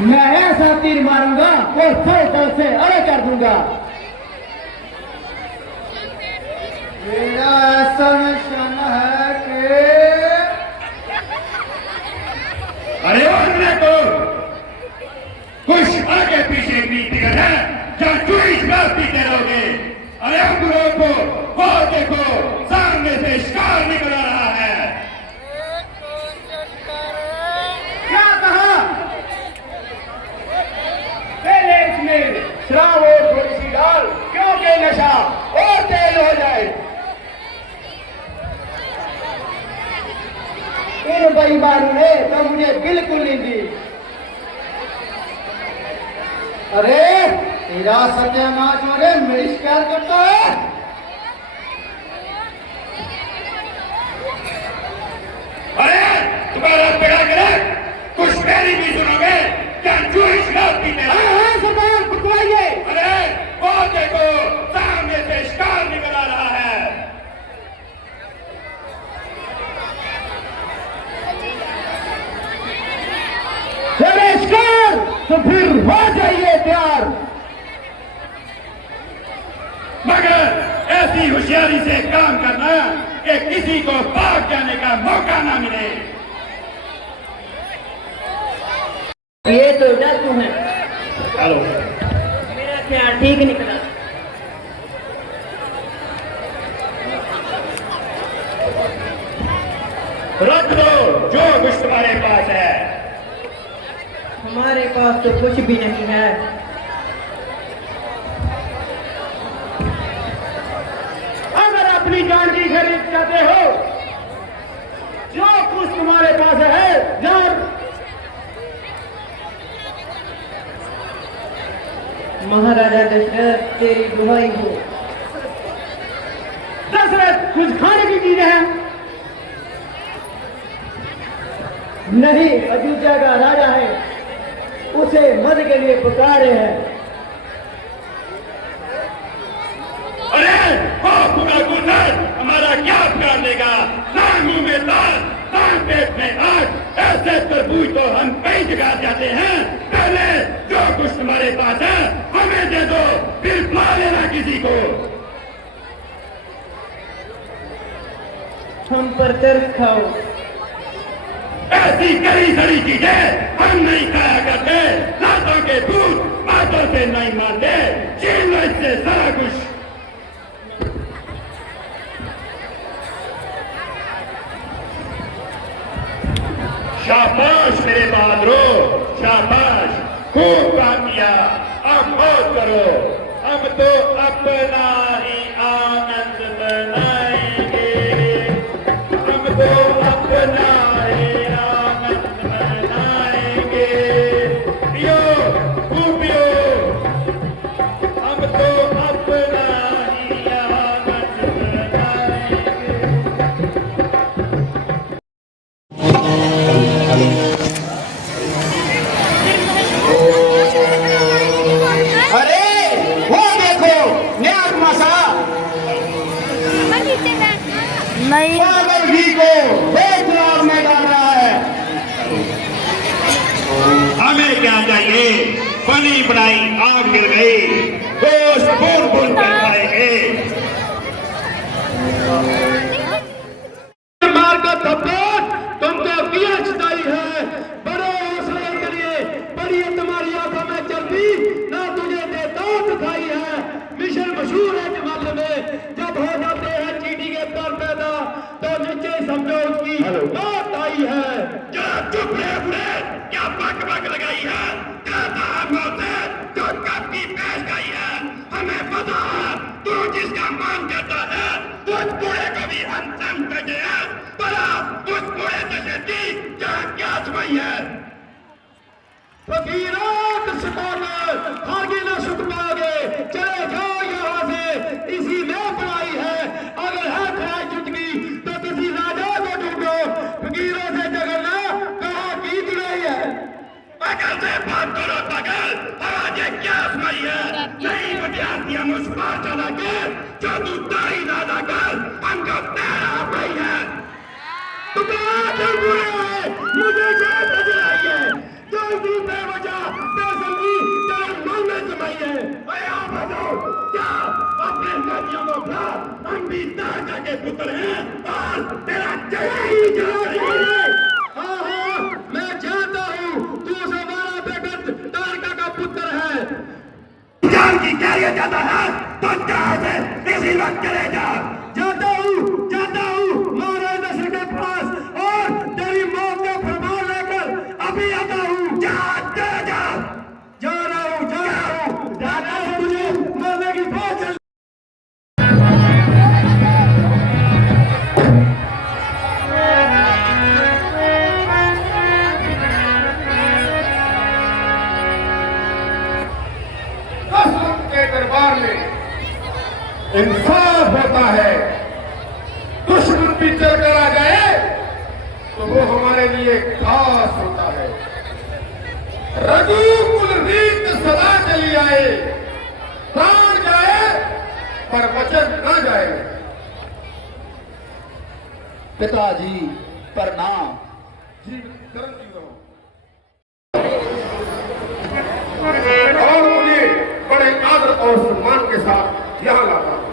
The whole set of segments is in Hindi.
मैं ऐसा तीर मारूंगा और फौज से अलग कर दूंगा। मेरा ऐसा निशान है कि अरे वाले को कुछ आगे पीछे की टिकट है जहाँ चुरी शराब पीते रहोगे। अरे अंकुरों को और देखो सामने से शिकार निकल रहा है। क्या कहा? पहले इसमें शराब और थोड़ी सी डाल क्योंकि नशा और तेज हो जाए। बेईमानी ने तो मुझे बिल्कुल नहीं दी। अरे तेरा सत्यानाश होने मेरी शिकार करता है। अरे तुम्हारा बेड़ा करे कुछ मेरी भी सुनोगे क्या? चूड़ी शराब पीते हैं? सरदार पकड़ाइए। अरे वो देखो सामने से शिकार निकल आ रहा है। शिकार तो फिर हो जाइए तैयार। मगर ऐसी होशियारी से काम करना कि किसी को भाग जाने का मौका ना मिले। ये तो डाकू है। हेलो, मेरा ख्याल ठीक निकला। रख दो जो कुछ तुम्हारे पास है। हमारे पास तो कुछ भी नहीं है। अगर अपनी जान की खरीद चाहते हो, जो कुछ तुम्हारे पास है जान। महाराजा दशरथ तेरी दुहाई हो। दशरथ कुछ खाने की चीजें हैं? नहीं, अयोध्या का राजा है, उसे मद के लिए पुकारे हैं। अरे वो पूरा गुजर हमारा क्या प्यार देगा? ना मुंह में दाल, ना पेट में आग। ऐसे तरबूज तो हम कई जगह जाते हैं। पहले जो कुछ तुम्हारे पास है हमें दे दो, फिर बुला लेना किसी को। हम पर तरस खाओ। ऐसी कई सारी चीजें हम नहीं खाया करते। लातों के दूध बातों से नहीं मानते। छीन लो इससे सारा कुछ। शाबाश मेरे बहादुरों, शाबाश, खूब काम किया। अब और करो। हम तो अपना ही आनंद मनाएंगे। हम तो अपना ही आनंद मनाएंगे। पियो, खूब पियो। हम तो अपना ही आनंद मनाएंगे। अरे वो देखो न्याय मसा नहीं पागल भी को बेचुनाव में डाल रहा है। हमें क्या चाहिए? बनी बनाई आग मिल गई, दोस्त बोल बोल कर खाएंगे। मार का थप्पड़ तुमको किया चिताई है। बड़े हौसले करिए, बड़ी तुम्हारी आंखों में चलती ना तुझे देता दिखाई है। मिशन मशहूर है जमाने में, जब हो जाते हैं चीटी के पर पैदा तो नीचे समझो उसकी मौत आई है। जरा चुप रहे बुढ़े, क्या बक बक लगाई है? कहता है मौते जो कब की पेश गई है। हमें पता है तू जिसका मान करता है उस बूढ़े को भी हम संग करते हैं। भला उस बूढ़े दशे की जहाँ क्या छुपाई है? फकीरात सिखाकर आगे न सुख पाओगे। चले जाओ यहाँ से, इसी में पढ़ाई है। अगर है खराई चुटकी तो किसी राजा को ढूंढो। फकीरों से झगड़ना कहाँ की जुड़ाई है। पागल से बात करो पागल, आवाज़ क्या सुनाई है? नहीं बटियाती हम उस पार चला के जो तू दाई दादा कर हमको तेरा भाई है। मुझे जान नजर आई है, जल्दी बेवजह बेसब्री तेरे मन में समाई है। क्या अपने नदियों को खा? हम भी दादा के पुत्र हैं और तेरा जय ही जय। हाँ हाँ मैं जानता हूँ तू हमारा बेटा तारका का पुत्र है। जान की क्या ये जाता है तो जहाँ से इसी वक्त चले जा। जाता हूँ महाराज दशरथ के पास और तेरी मौत का फरमान लेकर अभी आता हूँ। जा चले जा। जा रहा हूँ मुझे मरने की बहुत जल्दी। इंसाफ होता है। दुश्मन भी चल कर आ जाए तो वो हमारे लिए खास होता है। रघुकुल रीत सदा चली आए, प्राण जाए पर वचन न जाए। पिताजी प्रणाम। जी करण जी रहो। और उन्हें बड़े आदर और सम्मान के साथ यहां लाता हूं।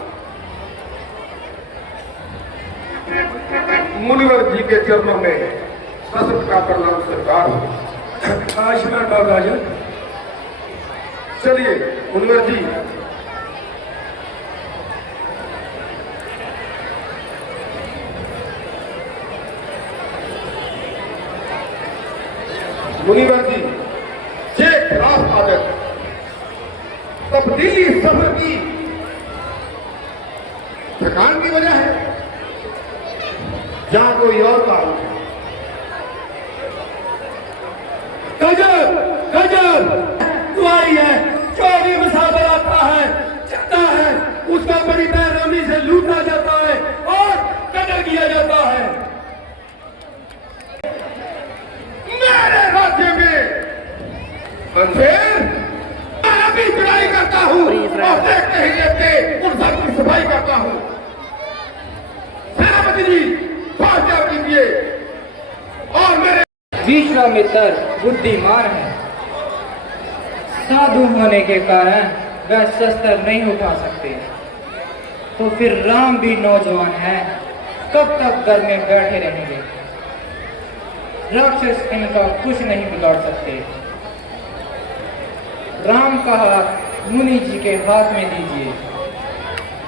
मुनिवर जी के चरणों में सशक्त का प्रणाम सरकार। आशीर्वाद राजा। चलिए मुनिवर जी। मुनिवर जी ये खिलाफ आदत तब्दीली सफर की थकान की वजह है जहां कोई और कारण है। गजब गजब दुआई है, चौरी मुसाफिर आता है, चलता है, उसका बड़ी बेरहमी से लूटा जाता है और कत्ल किया जाता है। मेरे राज्य में अंधेर मैं अभी चढ़ाई करता हूँ और देखते ही देखते उन सब की सफाई करता हूँ। सेनापति जी आज्ञा कीजिए। और मेरे विश्वामित्र बुद्धिमान है, साधु होने के कारण वह शस्त्र नहीं उठा सकते। तो फिर राम भी नौजवान है, कब तक घर में बैठे रहेंगे? राक्षस इनका कुछ नहीं बिगाड़ सकते। राम का हाथ मुनि जी के हाथ में दीजिए,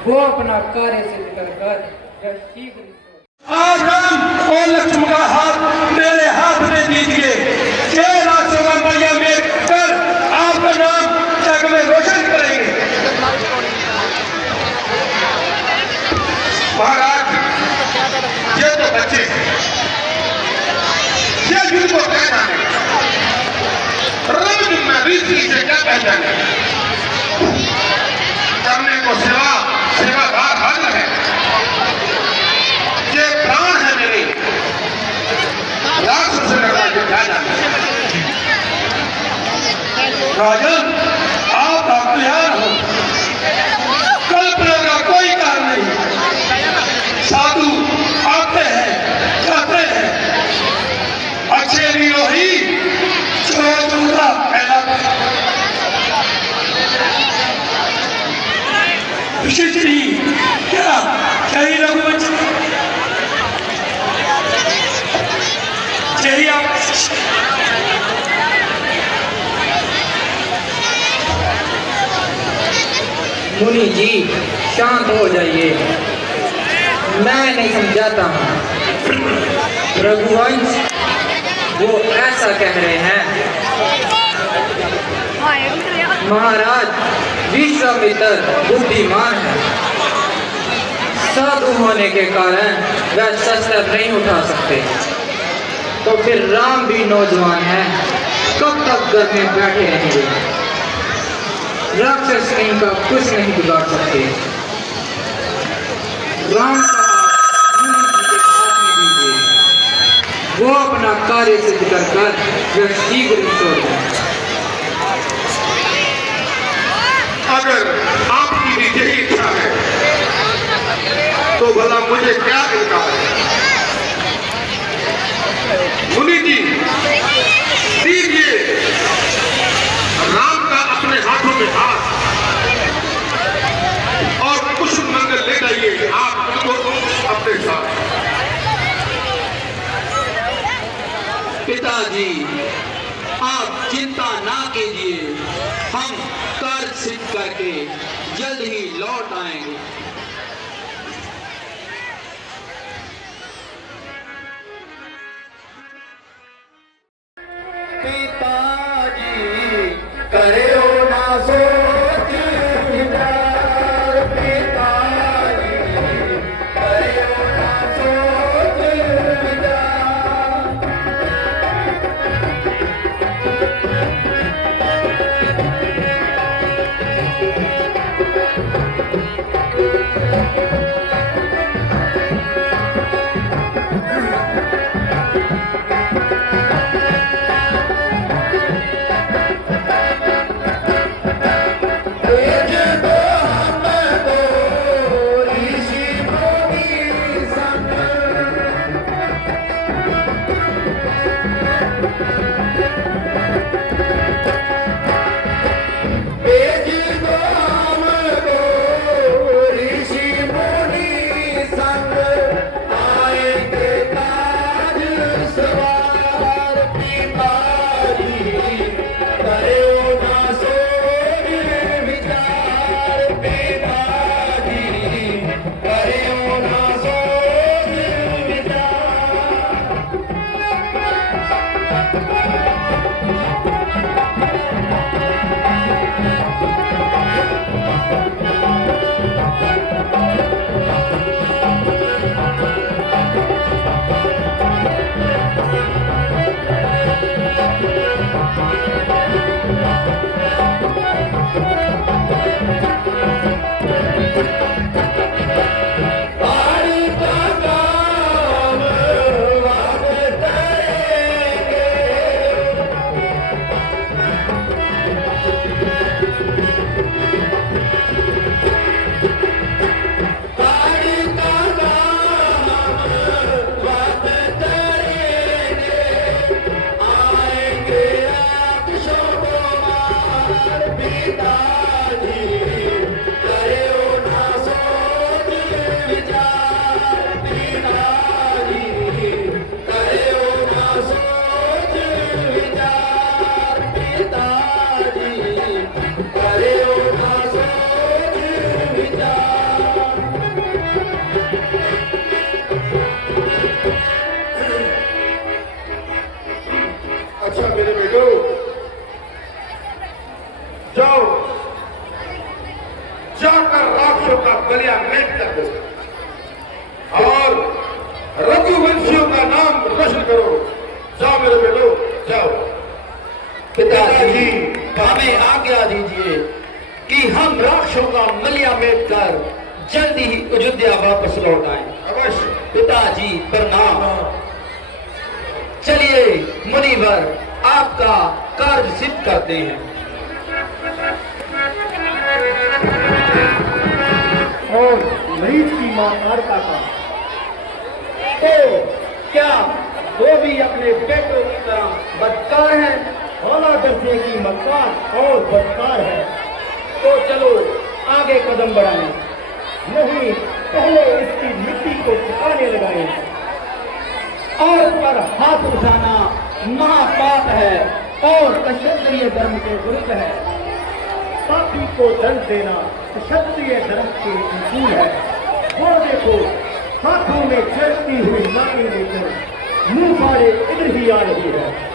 वो अपना कार्य सिद्ध कर वह शीघ्र आज राम और लक्ष्मण का हाथ मेरे हाथ में दीजिए। जय राक्षसों बढ़िया मेल कर आपका नाम जग में रोशन करेंगे। महाराज ये तो बच्चे ये युद्ध को पहचाने रोज में रीति से क्या पहचाने करने को सेवादार हल है। ये प्राण है मेरे राक्षस से लड़ना जो क्या जाने। राजन आप तैयार हो, कल्पना का कोई कारण नहीं। साधु आते हैं जाते हैं, अच्छे विरोही चोरा कहलाते हैं। विशिष्ट जी क्या सही रघुवंश यही आप मुनि जी शांत हो जाइए, मैं नहीं समझाता हूँ। रघुवंश वो ऐसा कह रहे हैं। महाराज विश्वामित्र बुद्धिमान है, साधु होने के कारण वह शस्त्र नहीं उठा सकते। तो फिर राम भी नौजवान है, कब तक घर में बैठे रहेंगे? राक्षस इनका कुछ नहीं बिगाड़ सकते। राम का हाथ मुनि जी के हाथ में दीजिए, वो अपना कार्य सिद्ध कर वह शीघ्र ही छोड़ दें। अगर आपकी भी यही इच्छा है तो भला मुझे क्या इनकार है। मुनि जी दीजिए राम का अपने हाथों में हाथ और कुछ मंगल ले जाइए आप उनको अपने साथ। पिताजी आप चिंता ना कीजिए, हम कार्य सिद्ध करके जल्द ही लौट आएंगे। पिताजी करो ना सोच विचार, पिताजी करो ना सोच विचार। अच्छा मेरे बेटो, जाओ जाकर राक्षसों का गलिया मेट कर दो और रघुवंशियों का नाम रोशन करो। जाओ मेरे बेटो, जाओ। पिताजी, हमें आज्ञा दीजिए कि हम राक्षसों का मलिया मेट कर जल्दी ही अयोध्या वापस लौट आए। अवश्य। पिताजी प्रणाम। चलिए मुनिवर, आपका कार्य सिद्ध करते हैं। और मरीज की मां तारका का तो क्या वो भी अपने बेटों की तरह बदकार है? औला दर्जे की मक्कार और बदकार है। तो चलो आगे कदम बढ़ाएं, नहीं पहले इसकी मिट्टी को ठिकाने लगाएं। और पर हाथ उठाना महापाप है और क्षत्रिय धर्म के विरुद्ध है। पापी को दंड देना क्षत्रिय धर्म के अनुकूल है। वो देखो, हाथों में चलती हुई नाली लेकर मुंह फाड़े इधर ही आ रही है।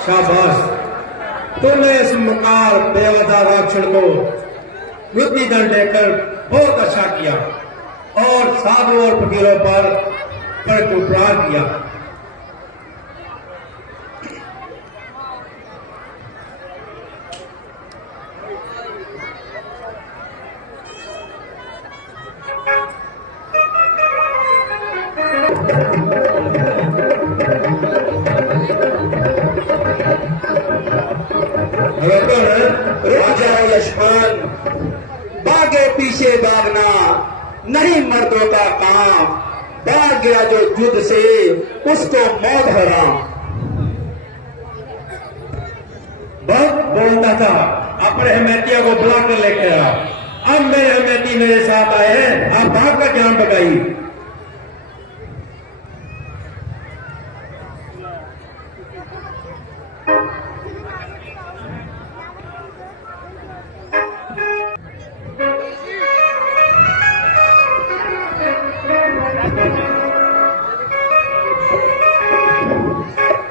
शाबाश, तुमने इस मकार बेवदा राक्षण को मृत्यु दंड देकर बहुत अच्छा किया और साधुओं और फकीरों पर कड़क उपराध किया। राजा यशमान, भागे पीछे भागना नहीं मर्दों का काम, भाग गया जो युद्ध से उसको मौत हराम। बहुत बोलता था, अपने हमेतिया को बुला कर लेकर आ। अब मेरे हमेती मेरे साथ आए हैं, आप भाग कर जान बचाई।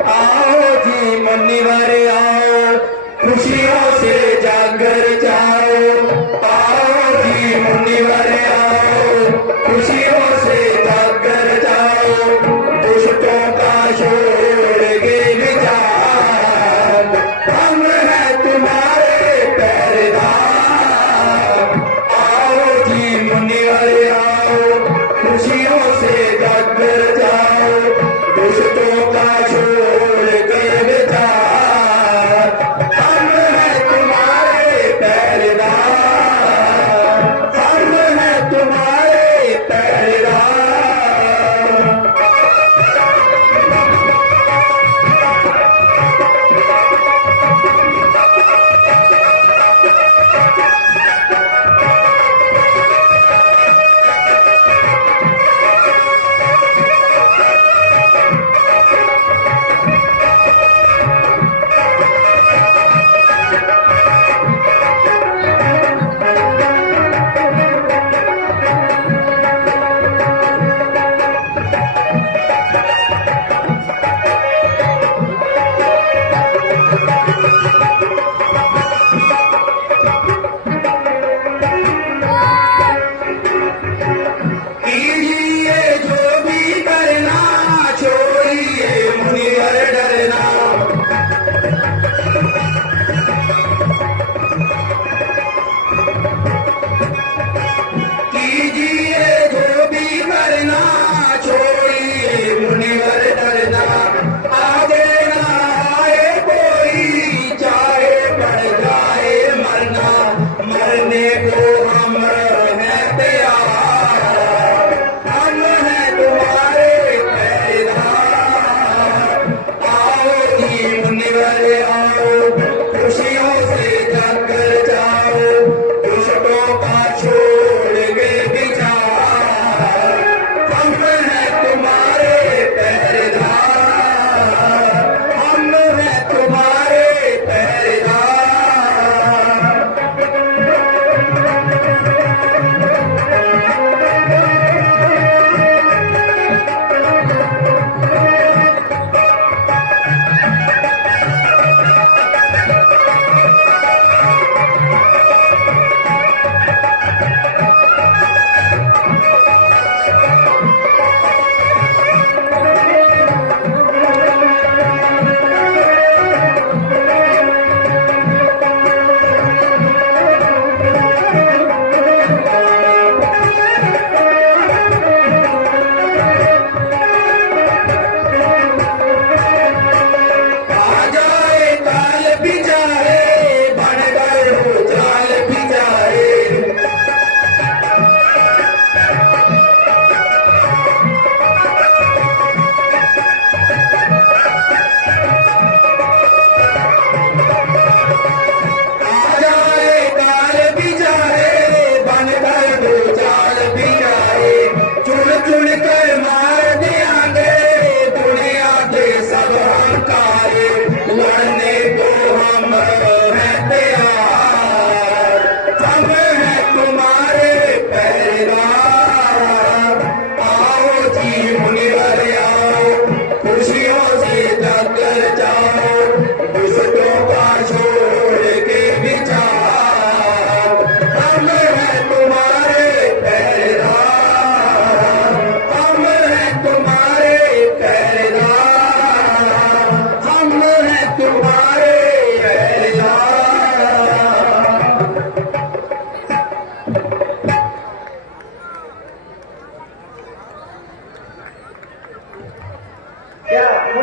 आओ जी मन्नी वारे आओ, खुशियों से जागर जाओ। आओ जी मन्नी वारे आओ, खुशियों से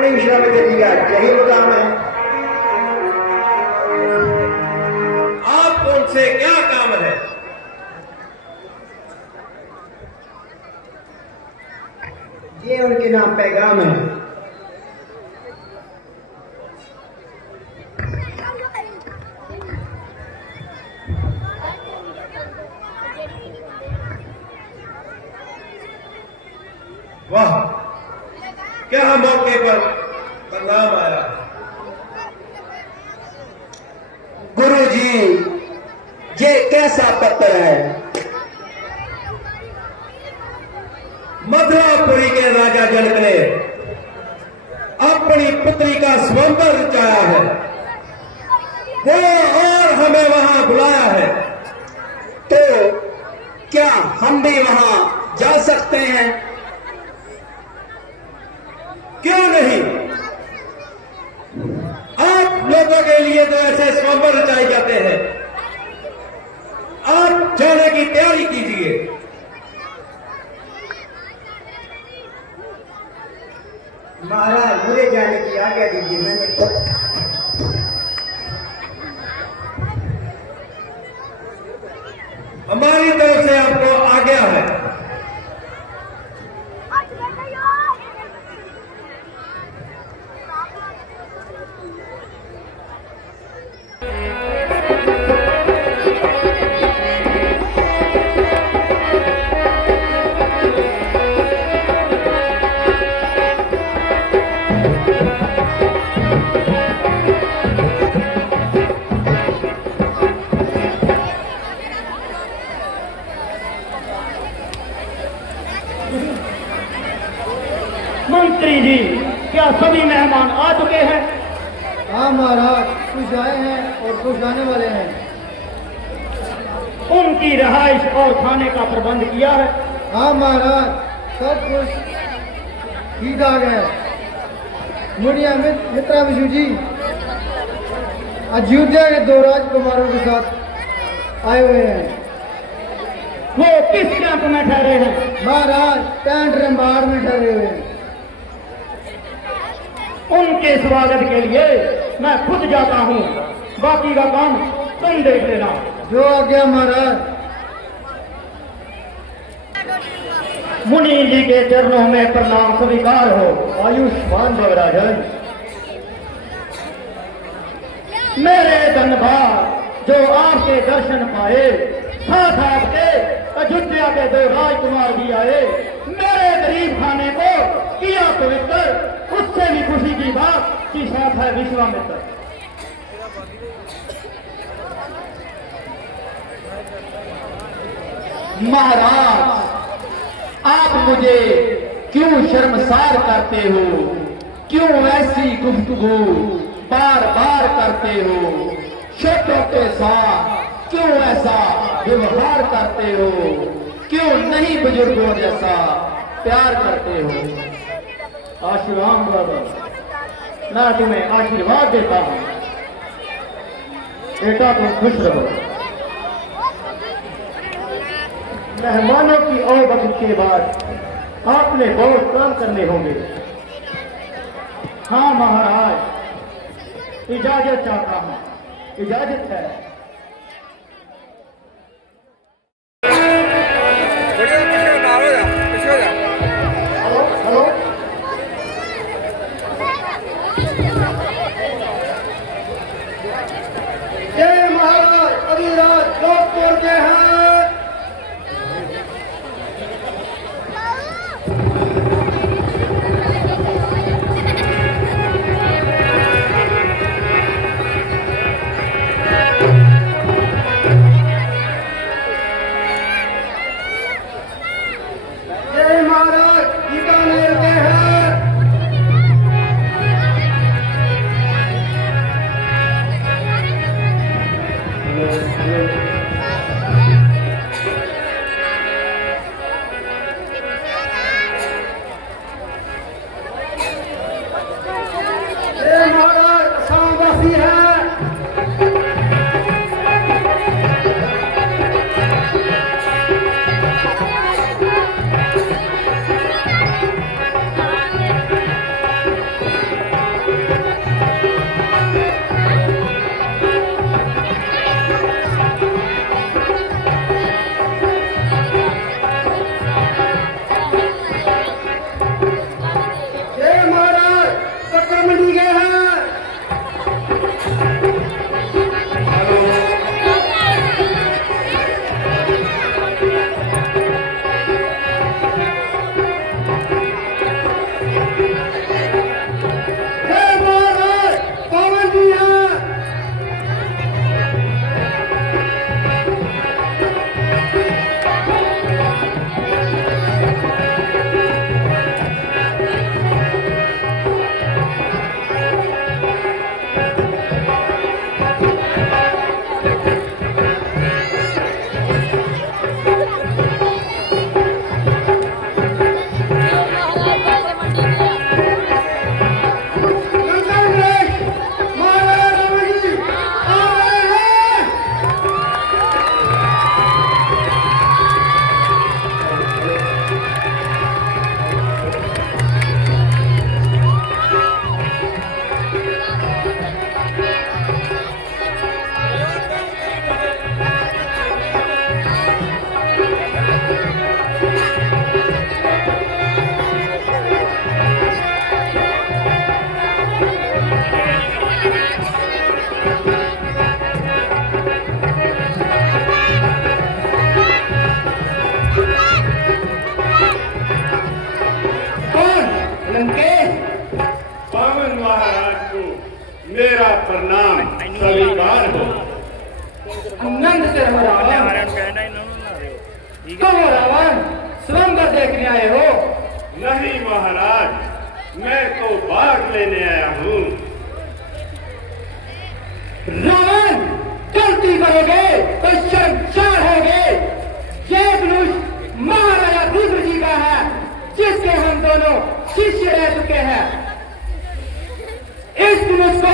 अपने विश्वामित्र जी का यही मुकाम है। आपको उनसे क्या काम है? ये उनके नाम पैगाम है। वाह, क्या मौके पर पैगाम आया। गुरु जी, ये कैसा पत्र है? मथुरापुरी के राजा जनक ने अपनी पुत्री का स्वयंवर रचाया है, वो और हमें वहां बुलाया है। तो क्या हम भी वहां जा सकते हैं? क्यों नहीं? आप लोगों के लिए तो ऐसे स्वयंवर रचाए जाते हैं। आप जाने की तैयारी कीजिए। महाराज, मुझे जाने की आज्ञा दीजिए। मैंने हमारी तरफ से आपको आज्ञा है। मंत्री जी, क्या सभी मेहमान आ चुके हैं? हाँ महाराज, कुछ आए हैं और कुछ आने वाले हैं। उनकी रिहाइश और खाने का प्रबंध किया है? हाँ महाराज, सब कुछ ठीक ठाक है। मुनिया मित्रा विशु जी अयोध्या के 2 राजकुमारों के साथ आए हुए हैं। वो किस कैंप में ठहरे हैं? महाराज, टेंट रंबाड़ में ठहरे हुए हैं। उनके स्वागत के लिए मैं खुद जाता हूँ, बाकी का काम तुम देख लेना। जो आज्ञा महाराज। मुनि जी के चरणों में प्रणाम स्वीकार हो। आयुष्मान भव राजन। मेरे धनभाग जो आपके दर्शन पाए, साथ आपके अयोध्या के 2 राजकुमार भी आए। मेरे गरीब खाने को किया पवित्र, उससे भी खुशी की बात कि साथ है विश्वामित्र। महाराज, आप मुझे क्यों शर्मसार करते हो? क्यों ऐसी गुफ्तगू बार बार करते हो? शब्दों के साथ क्यों ऐसा व्यवहार करते हो? क्यों नहीं बुजुर्गों जैसा प्यार करते हो? आशीर्वाद बाबा, मैं तुम्हें आशीर्वाद देता हूँ। बेटा तुम खुश रहो। मेहमानों की आवभगत के बाद आपने बहुत काम करने होंगे। हाँ महाराज, इजाजत चाहता हूँ। इजाजत है। हेलो, जय महाराज, अभी रात लोग तोड़ते हैं। मेरा प्रणाम स्वीकार हो। आनंद से रहो रावण। तुम रावण स्वयंवर देखने आए हो? नहीं महाराज, मैं तो बाघ लेने आया हूँ। रावण, गलती करोगे तो शर्मसार होगे। ये धनुष महाराजा रुद्र जी का है, जिसके हम दोनों शिष्य रह चुके हैं। इस धनुष को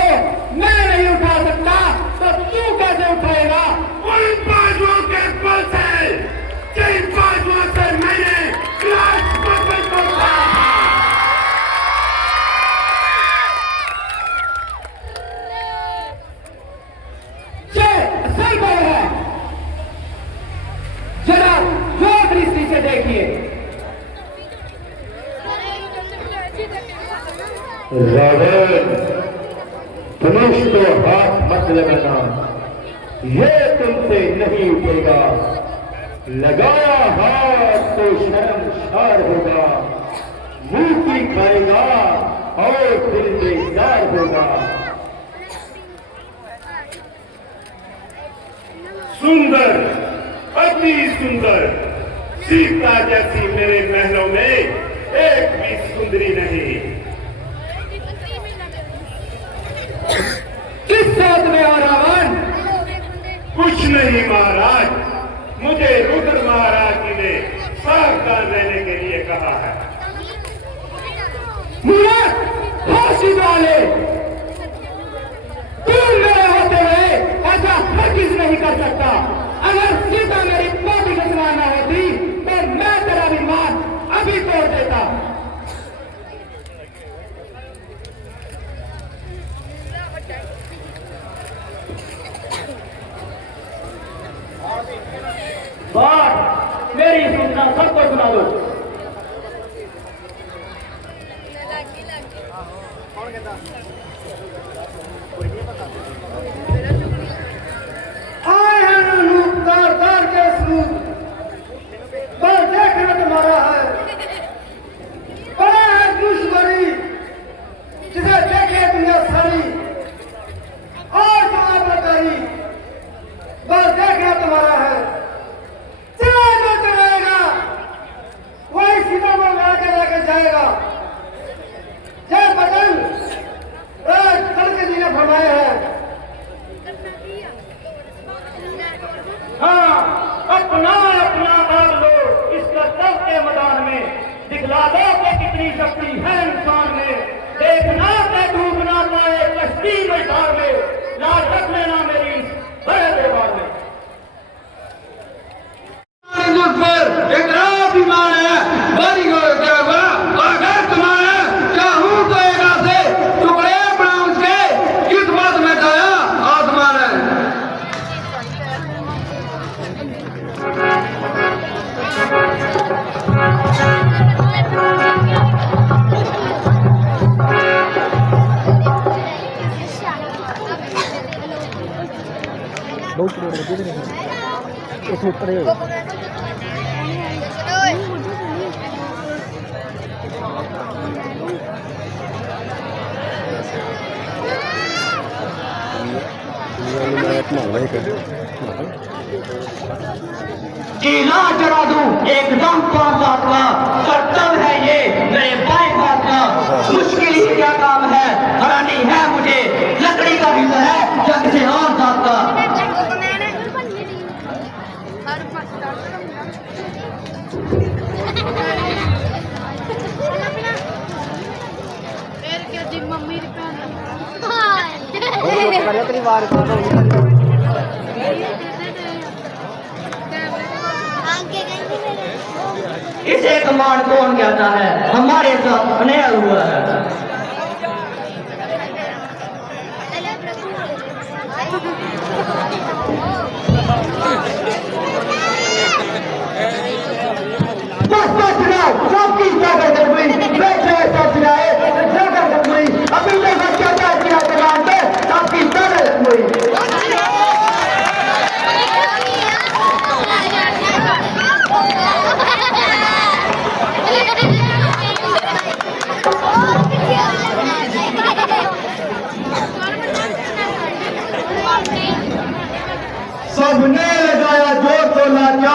मैं नहीं उठा सकता, तो तू कैसे उठाएगा? उन बाजुओं के बल से, जिन बाजुओं से मैंने राजपथ को उठाया था। असंभव है। जरा जोर दृष्टि से देखिए। रावण, धनुष को हाथ मत लगाना, ये तुमसे नहीं उठेगा। लगाया हाथ तो शर्मसार होगा, मुंह की खाएगा और दिल बेजार होगा। सुंदर, अति सुंदर, सीता जैसी मेरे महलों में एक भी सुंदरी नहीं। किस सोच में हो रावण? कुछ नहीं महाराज, मुझे रुद्र महाराज जी ने सावधान रहने के लिए कहा है। मूर्ख, होश वाले, तुम मेरे होते हुए ऐसा हरगिज नहीं कर सकता। अगर सीता मेरी पोती के समान न होती तो मैं तेरा विमान अभी तोड़ देता। बात मेरी सूचना सबको सुना दो। आए हैं रूप तार के स्वरूप, पर देखना तुम्हारा है। बड़ा है दुश्मनी, जिसे देखे दुनिया सारी और तुम्हारा बताई, बस देखना तुम्हारा है। चला जो चलाएगा वही सीता पर लाके लेके जाएगा। जय बदल राज करके जी ने फरमाया है। हाँ, अपना अपना भाग लो इसका तब के मैदान में, दिखला दो कि कितनी शक्ति है इंसान में। देखना के डूबना पाए कश्ती में धार में, लाज रख लेना मेरी इस बड़े दरबार में। पर इतना अभिमान है, बड़ी गौर क्या हुआ? अगर तुम्हारे चाहूं तो एक से टुकड़े बना उसके, किस बात में गया आसमान है। कीला चढ़ा दूं एकदम 5 हाथ का, कर्तव्य है ये मेरे बाएं हाथ का। मुश्किल ही क्या काम है, हरानी है मुझे लकड़ी का भी है या किसी और जात का। मम्मी इसे कमांड कौन कहता है, हमारे साथ अन्याय हुआ है। बस चुनाव सबकी ताकत हुई, बैठे सब चुनाए ताकत हुई, अभी तक बच्चा क्या कमान पे सबकी ताकत हुई।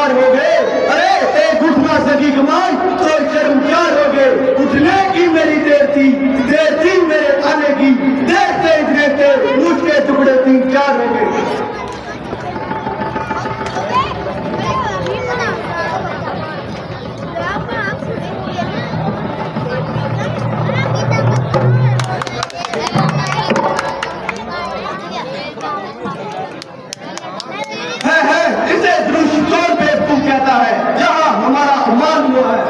पार हो गए। अरे एक उठना सकी कमान तो शर्मसार हो गए। उठने की मेरी देर थी मेरे आने की। देखते देखते उसके टुकड़े 3-4 हो गए। इसे दृष्टिकोण पे तू कहता है जहां हमारा अपमान हुआ है।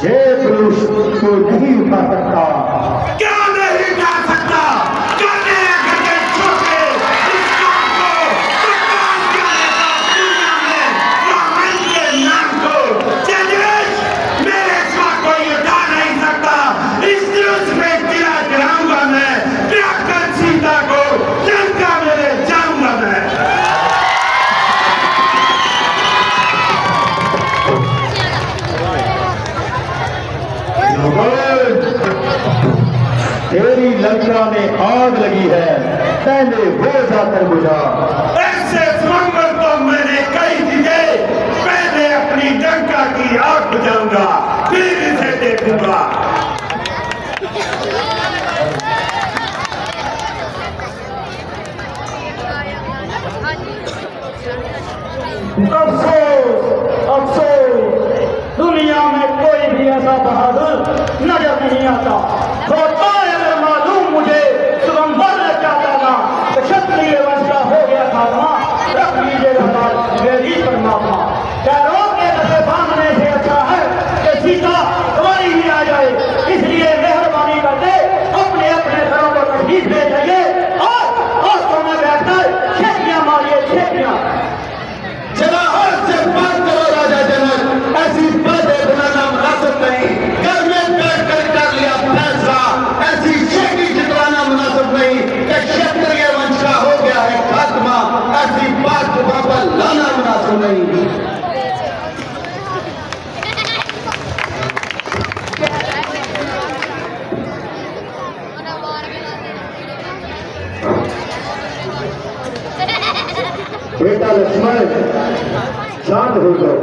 जय पुरुष को नहीं उठा सकता। क्या नहीं जा सकता? करने करके छोटे इस काम को बर्बाद कर देगा दुनिया में मोहम्मद के नाम को। चंद्रेश मेरे सिवा कोई उठा नहीं सकता। इस जुलूस में गिरा गिराऊंगा मैं, त्यागकर सीता को लंका में ले जाऊंगा मैं। तेरी लंका में आग लगी है, पहले वो जाकर बुझा। ऐसे सुमंगल तो मैंने कई जगह पहले अपनी लंका की आग बुझाऊंगा, फिर इसे देखूंगा। अफसोस दुनिया में कोई भी ऐसा बहादुर नजर नहीं आता। होता अगर मालूम मुझे स्वयंवर लग जाता ना तो क्षत्रिय वंश का हो गया खात्मा। रख लीजिएगा बात मेरी परमात्मा। पैरों के दफे बांधने से अच्छा है कि सीता तुम्हारी ही आ जाए। इसलिए मेहरबानी करके अपने अपने घरों को तकलीफ दे जाइए और सोने बैठकर छेटियां मारिए छेटियां। जरा हर से बात करो राजा जनक, ऐसी बातें बनाना मुनासिब नहीं। घर में बैठ कर लिया फैसला, ऐसी शेखी जितवाना मुनासिब नहीं कि क्षत्रिय वंश का हो गया है खात्मा। ऐसी बात को वहां पर लाना मुनासिब नहीं। बेटा लक्ष्मण शांत हो जाओ।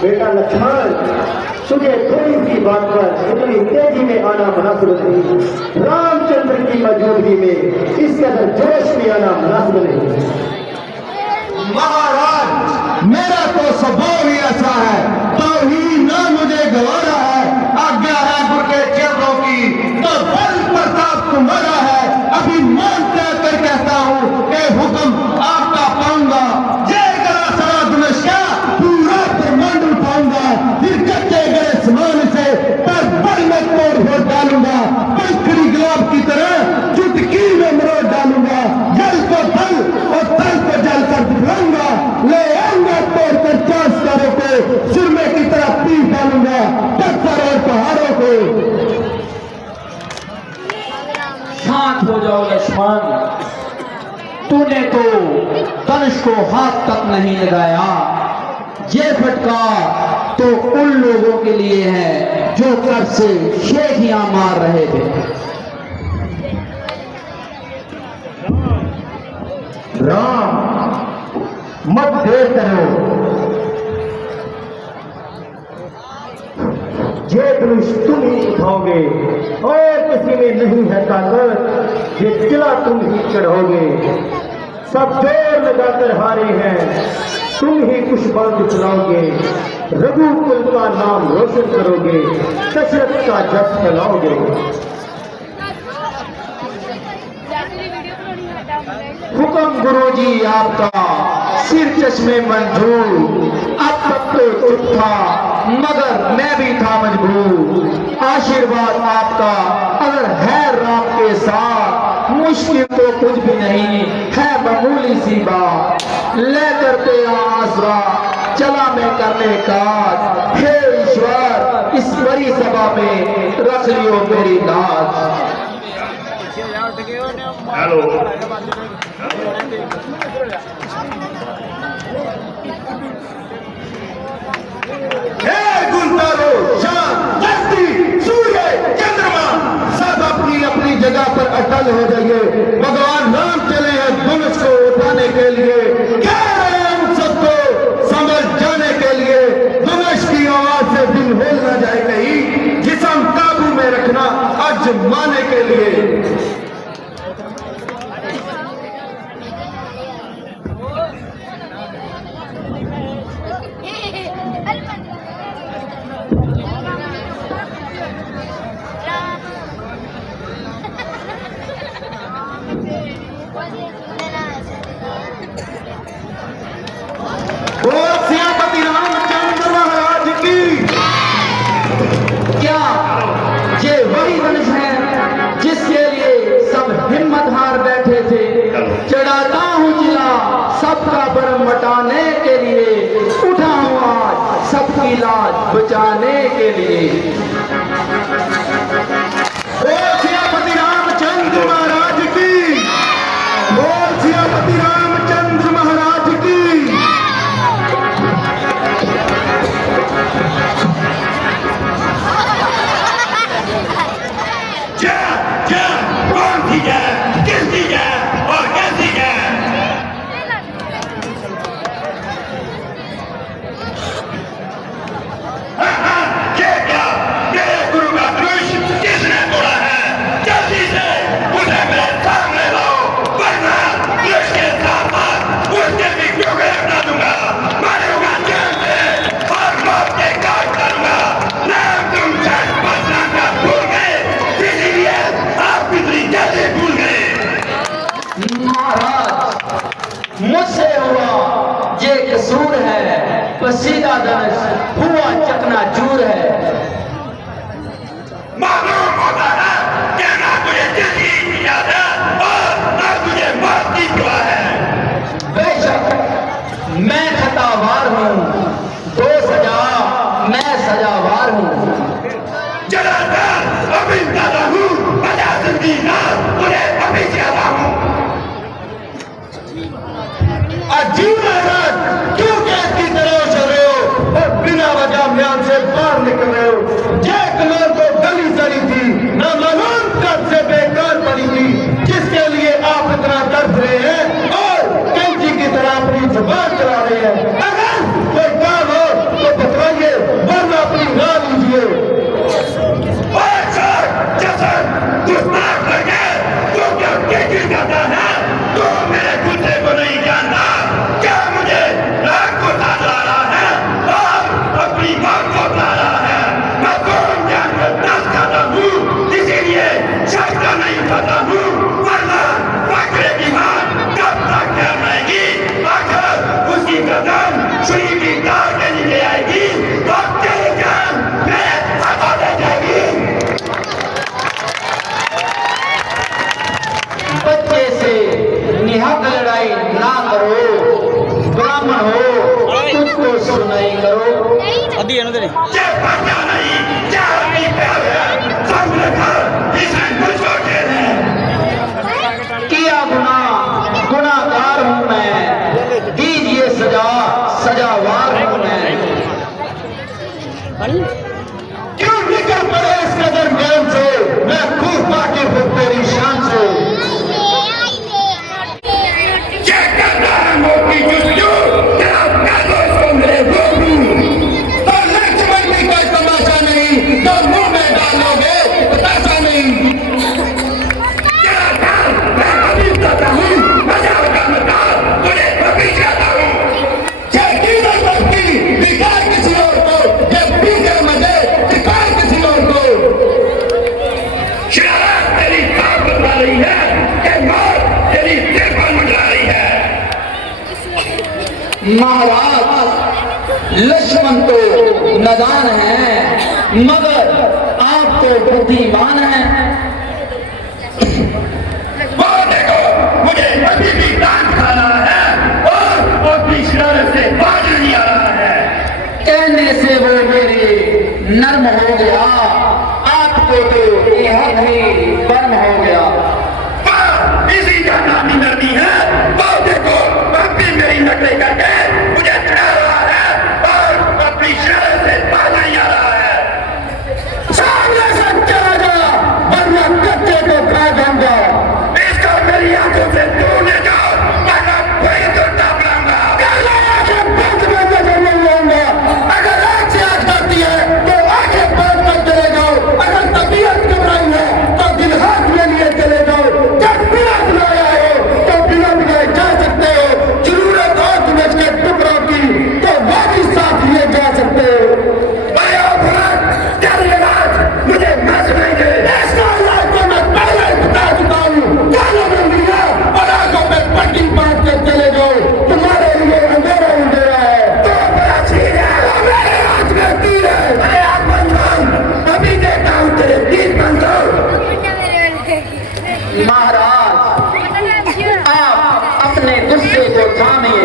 बेटा लक्ष्मण तुझे थोड़ी सी बात पर इतनी तेजी में आना मुनासिब नहीं। रामचंद्र की मौजूदगी में इस कदर जोश में आना मुनासिब नहीं। महाराज मेरा तो स्वभाव ही ऐसा है, तो ही ना मुझे गवारा है। आज्ञा है गुरु के चरणों की तो बल प्रताप तुम्हारा है। अभी मान कर कहता हूँ कि हुक्म आपका पाऊंगा। जय करा सारा दुनिया पूरा ब्रह्मांड उठाऊंगा। फिर कच्चे गए समान से पर बल में तोड़ डालूंगा। पंखड़ी गुलाब की तरह चुटकी में मरोड़ डालूंगा। जल को थल और थल को जल कर दिखाऊंगा। ले आऊंगा तोड़ कर 4 सितारों को सुरमे की तरह पीस डालूंगा पत्थर और पहाड़ों को। शांत हो जाओ लक्ष्मण। तूने तो धनुष को हाथ तक नहीं लगाया। ये फटका तो उन लोगों के लिए है जो कर से शेखियां मार रहे थे। राम मत देर करो। ये धनुष तुम ही उठाओगे और किसी में नहीं है ताकत। ये किला तुम ही चढ़ोगे। सब जोर लगाकर हारे हैं, तुम ही कुछ बात चलाओगे। रघुकुल का नाम रोशन करोगे, दशरथ का जस फैलाओगे। हुक्म गुरुजी आपका, सिर चश्मे मंजूर। अब तक तो चुप था मगर मैं भी था मजबूर। आशीर्वाद आपका अगर है राम के साथ, मुश्किल तो कुछ भी नहीं है। मामूली सी बात लेकर पे आसरा चला मैं करने का। हे ईश्वर इस बड़ी सभा में रख लियो मेरी लाज। हेलो हे गुलजारो शाम धरती सूर्य चंद्रमा सब अपनी अपनी जगह पर अटल हो जाइए। भगवान राम चले हैं धनुष को उठाने के लिए, कह रहे हैं उन सबको समझ जाने के लिए। धनुष की आवाज से दिल हिल न जाए कहीं, जिस्म काबू में रखना आजमाने के लिए। बोल सियापति रामचंद्र महाराज की। क्या ये वही धनुष है जिसके लिए सब हिम्मत हार बैठे थे? चढ़ाता हूँ जिला सबका बरम मटाने के लिए, उठा हूँ आज सबकी लाज बचाने के लिए। बोल सियापति रामचंद्र महाराज की। बोल सियापति रामचंद्र महाराज की। क्या कौन सी जय, किसकी जय और कैसी जय? ये क्या मेरे गुरु का धनुष किसने तोड़ा है? जल्दी से उसे मेरे सामने लाओ, वरना धनुष के साथ साथ उसके भी टुकड़े उठा दूंगा, मारूंगा जान से और मौत के काट करूंगा। नाम तुम झट बदनाम का भूल गए, इसीलिए आप इतनी जल्दी भूल गए। महाराज मुझसे हुआ ये कसूर है, पसीदा धनुष हुआ चकनाचूर है। मालूम होता है कि ना तुझे जिंदगी की याद है और ना तुझे मौत की दुआ है। बेशक मैं खतावार हूँ, तो सजा मैं सजावार हूँ। चला था अभी ज्यादा हूँ, 50 दिन तुझे अभी ज्यादा हूँ। अजीब महाराज क्यों कैद की तरह चल रहे हो और बिना वजह म्यान से बाहर निकल रहे हो? जय कमल को गली सड़ी थी, ना मालूम कब से बेकार पड़ी थी, जिसके लिए आप इतना तरस रहे हैं और कैंची की तरह अपनी जुबान चला रहे हैं। अगर कोई काम हो तो बतलाइए, वरना अपनी ना लीजिए। गुस्ताख लगे तो क्या क्या करता है? तो मेरे गुस्से को नहीं जानता, क्या मुझे राग को ताजा रहा है और अपनी मौत को ला रहा है? मैं कौन जानकर दस खाता हूँ, इसीलिए शब्द नहीं उठाता हूँ, वरना बकरे की माँ कब तक क्या रहेगी? आखिर उसकी कदम सुई की तार के नीचे आएगी और तेरी जान मेरे हाथों ले जाएगी। बच्चे से निहक लड़ाई ना करो, ब्राह्मण हो तुझको सुनाई करो। ये बच्चा नहीं, ये आदमी प्यार है, सब लेकर इसे मुझको दे दे। किया गुनाहगार हूँ मैं, दीजिए सजा सजावार हूँ मैं। क्यों निकल पड़े इस कदर ज्ञान से, मैं खूब वाकिफ हूँ तेरी शान से। ये करना है मोटी जुस्सू, तेरा पैदल इसको मेरे रोकू। और लक्ष्मण भी कोई तमाशा नहीं, तो मुंह में डालोगे बताशा नहीं। तेरा काम मैं अभी जाता हूँ, मजा का मजा तुझे अभी जाता हूँ। बिगाड़ किसी और को, जब बिगड़ मजे शिकार किसी और को। शरारत तेरी ताप बता रही है कि मौत तेरी दिल पर मंडरा रही है। महाराज लक्ष्मण तो नादान है, मगर आप तो बुद्धिमान हैं। वो देखो मुझे अभी भी दांत खा से वो मेरे नर्म हो गया, आपको तो यह भी कर्म हो गया। इसी का नाम ही नरमी है। वो देखो अब भी मेरी नकली करके मुझे चढ़ा रहा है और अपनी शहर से भागा ही आ रहा है। सामने से चला जा, वरना कच्चे को खा दूंगा। इसको मेरी आंखों से दूर ले जाओ, वरना कोई दुर्दा बुलाऊंगा। अगर आँख से आँख करती है तो आंखें बंद कर चले जाओ। अगर तबीयत घबराई है तो दिल हाथ में लिए चले जाओ। जब बिना बुलाया हो तो बिना बुलाए जा सकते हो। जरूरत हो तुम्हें के टुकड़ों की तो वापिस साथ लिए जा सकते हो। मुझे न सुनाएंगे। ऐसा अल्लाह को मैं पहले बता चुका हूँ। कानों में लिया और आंखों पे पट्टी बांध कर चले जाओ। तुम्हारे लिए अंधेरा अंधेरा है। तो बड़ा चीज है, मेरे हाथ में तीर है। अरे आग बंद कर, अभी देखता हूँ तेरे तीर बंद कर। महाराज, आप अपने गुस्से को थामिए।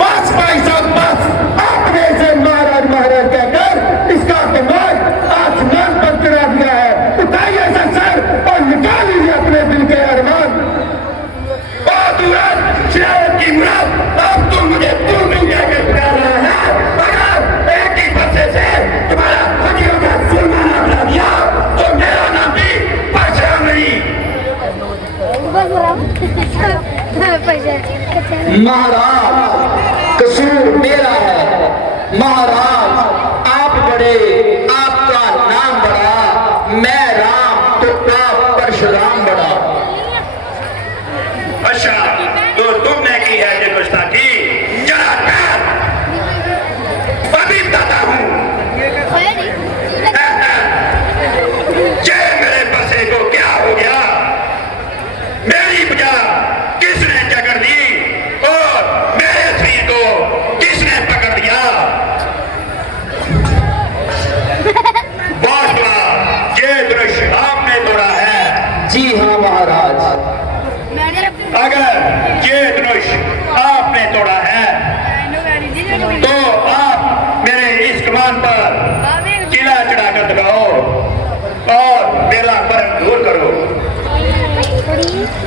बस भाई साहब बस, आपने इसे महाराज महाराज कहकर इसका दिमाग आसमान पर गिरा दिया है। उठाइए इसे सर और निकाल लीजिए अपने दिल के अरमान। शहर की मुराद अब तुम मुझे दूर नहीं जाकर बुला रहा है। अगर एक ही बच्चे से तुम्हारा फकीरों का जुर्माना बढ़ा दिया तो मेरा नाम भी परशुराम नहीं। महाराज, कसूर मेरा है। महाराज आप बड़े, आपका नाम बड़ा। मैं राम तो आप परशुराम बड़ा। अच्छा, तो तुमने की है ये गुस्ताखी, जरा कर। अभी बताता हूँ। ये मेरे बसे को क्या हो गया? मेरी पूजा किसने जकड़ दी और मेरे स्त्री को किसने पकड़ दिया? बहुत बड़ा ये दृश्य आपने तोड़ा है। जी हाँ महाराज। अगर ये धनुष आपने तोड़ा है तो आप मेरे इस कमान पर किला चढ़ाकर दिखाओ और मेरा परम दूर करो।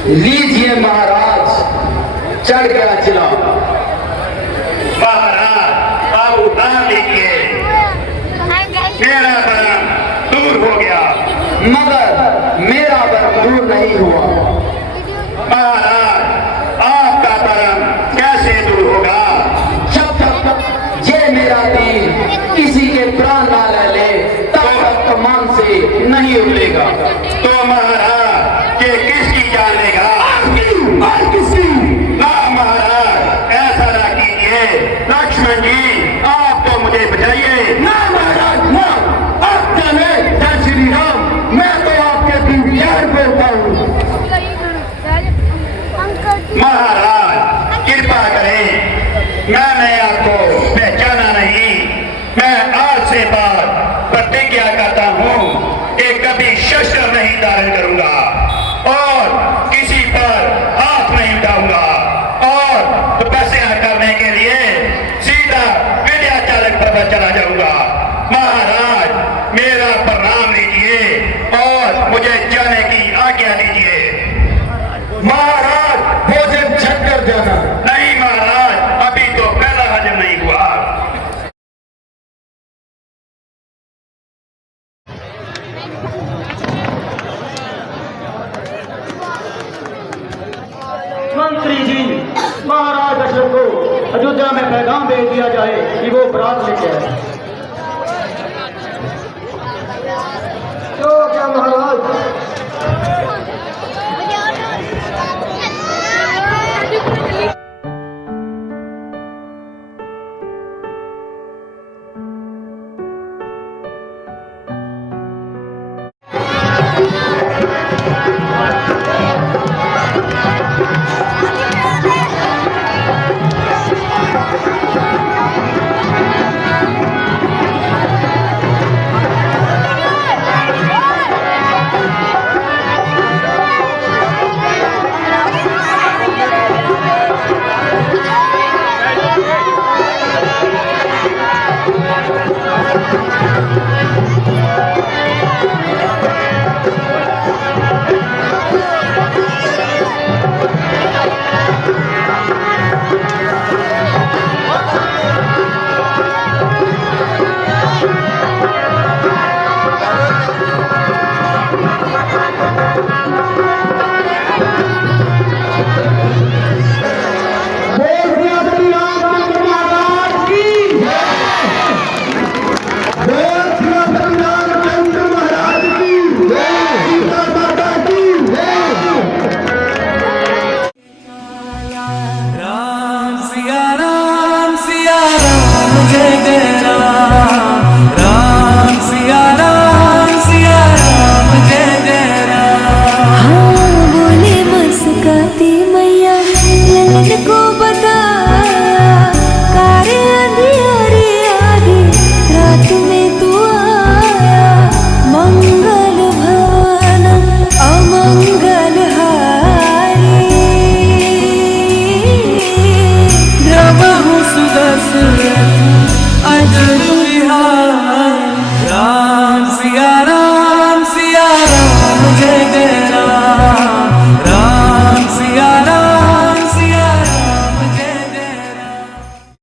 लीजिए महाराज, चढ़ गया चिला। महाराज आप उतार लीजिए, मेरा परम दूर हो गया। मगर मेरा वर दूर नहीं हुआ। महाराज आपका परम कैसे दूर होगा? जब तक ये मेरा तीर किसी के प्राण ना ले ले तब तक कमान से नहीं उड़ेगा। तो महाराज ये किसकी जान लेगा? और किसी ना महाराज ऐसा ना कीजिए। लक्ष्मण जी आप तो मुझे बचाइए। ना महाराज ना, आप जाने जय श्री राम, मैं तो आपके दिल प्यार बोलता हूँ। महाराज कृपा करें, मैंने आपको पहचाना नहीं। मैं आज से बाद प्रतिज्ञा करता हूँ कि कभी शस्त्र नहीं धारण करूंगा और किसी पर हाथ नहीं उठाऊंगा और तपस्या करने के लिए सीधा विद्याचालक पर्वत चला जाऊंगा। महाराज मेरा प्रणाम लीजिए और मुझे जाने की आज्ञा दीजिए। महाराज भोजन छक कर जाना। नहीं महाराज, अभी तो पहला हजम नहीं हुआ। मंत्री जी, महाराज दशरथ को अयोध्या में पैगाम भेज दिया जाए कि वो बरात लेके आए। तो क्या महाराज? जय